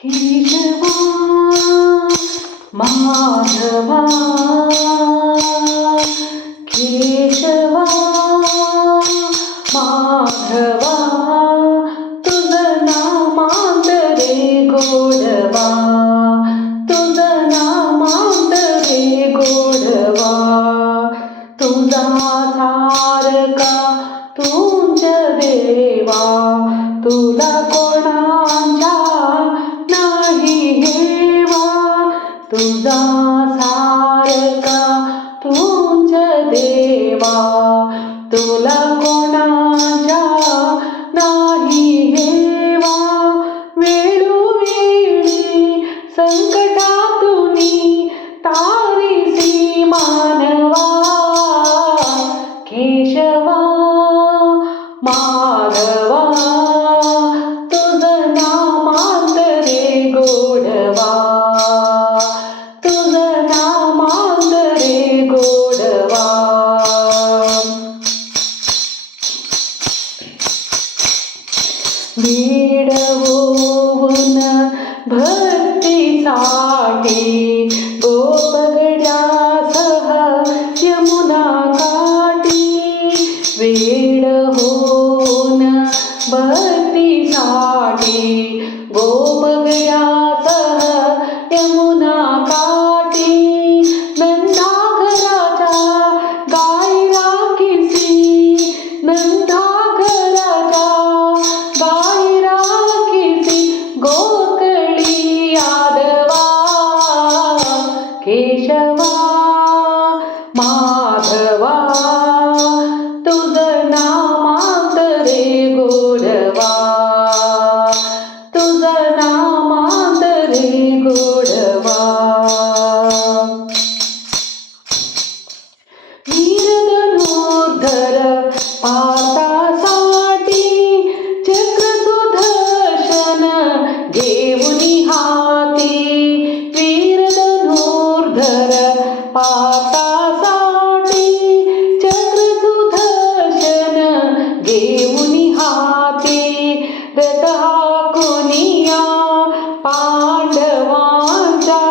केशवा माधवा केशवा माधवा तुझं नामांत रे गोडवा तुझं नामांत रे गोडवा तुझा सारखा तुझ देवा तुला कोणाच्या नाही हेवा तुझा सारखा तुझ देवा तुला कोणाच्या नाही हेवा वेळोवेळी संकटातुनी तारीसी मानवा केशवा माधवा तुझं नामांत रे गोडवा तुझं नामांत रे गोडवा भीड होऊन भक्तीसाठी गोपगड्यासह यमुना काठी वेड होऊन भक्तीसाठी गोपगड्यासह यमुना काठी नंदाघराच्या गाई राखीसी नंदाघराच्या गाई राखीसी गोकळी यादवा केशवा माधवा तुझं नामांत रे गोडवा तुझं नामांत रे गोडवा वीरधनुर्धर पातासाठी चक्र सुदर्शन घेऊनी हाती वीरधनुर्धर पातासाठी चक्र सुदर्शन घेऊनी हाती रथ हाकुनिया पांडवांच्या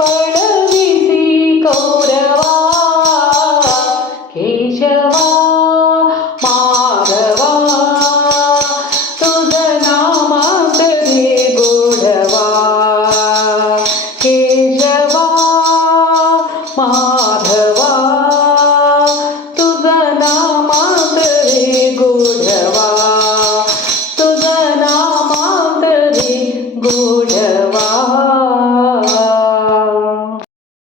पडविसी कौरवा केशवा माधवा तुझं नामांत रे गोडवा केशवा माधवा तुझं नामांत रे गोडवा तुझं नामांत रे गोडवा